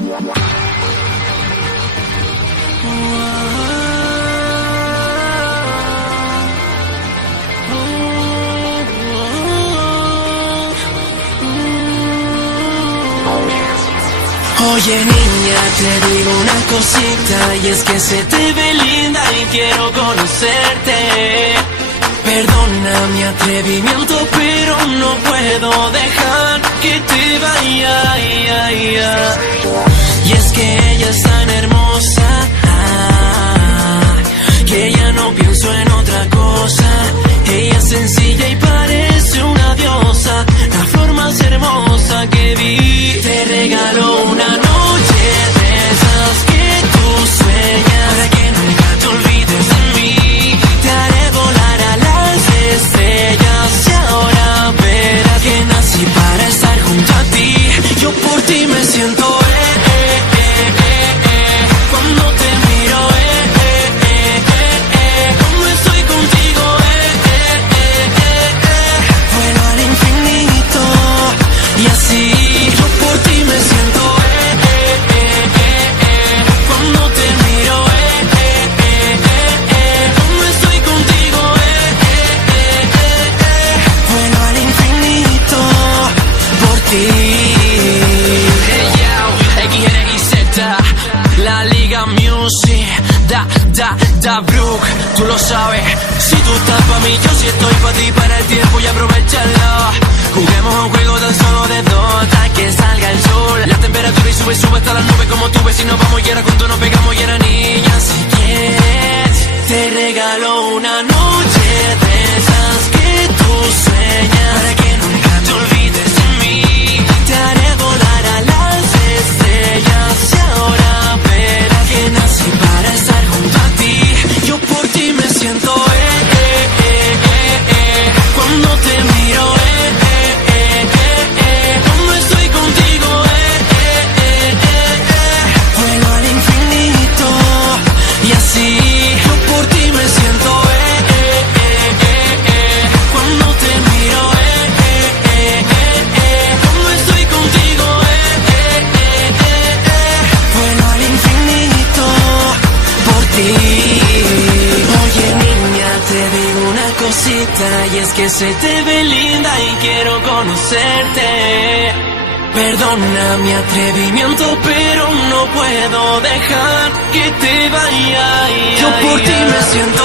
Oye niña, te digo una cosita, y es que se te ve linda y quiero conocerte. Perdona mi atrevimiento, pero no puedo dejar que te vaya. Y es que ella es tan hermosa, que ya no pienso en otra cosa. Ella es sencilla y parece una diosa, la flor más hermosa que vi. Te regalo una noche de esas que tú sueñas, para que nunca te olvides de mí. Te haré volar a las estrellas y ahora verás que nací para estar junto a ti. Yo por ti me siento cuando te miro cuando estoy contigo vuelo al infinito y así. Yo por ti me siento cuando te miro cuando estoy contigo vuelo al infinito por ti. La Liga Music, da Brook, tú lo sabes. Si tú estás pa' mí, yo sí estoy pa' ti. Para el tiempo y aprovecharlo. Juguemos a un juego tan solo de dos, hasta que salga el sol. La temperatura y sube hasta las nubes como tú ves. Si nos vamos y ahora juntos nos pegamos y ahora niña. Si quieres, te regalo una noche de esas que tú sueñas, para que nunca te olvides de mí. Te haré volar a las estrellas y ahora verás que nací para estar junto a ti. Yo por ti me siento cuando te miro cuando estoy contigo vuelo al infinito y así. Yo por ti me siento cuando te miro cuando estoy contigo vuelo al infinito por ti. Oye niña, te digo una cosita, y es que se te ve linda y quiero conocerte. Perdona mi atrevimiento, pero no puedo dejar que te vaya. Yo por ti me siento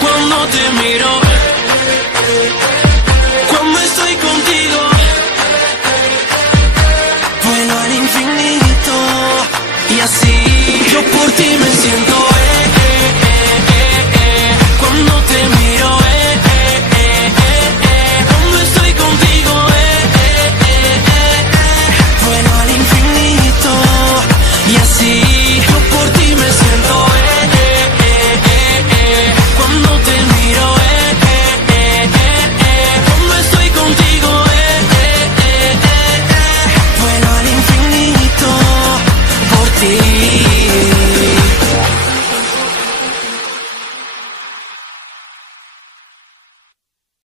cuando te miro cuando estoy contigo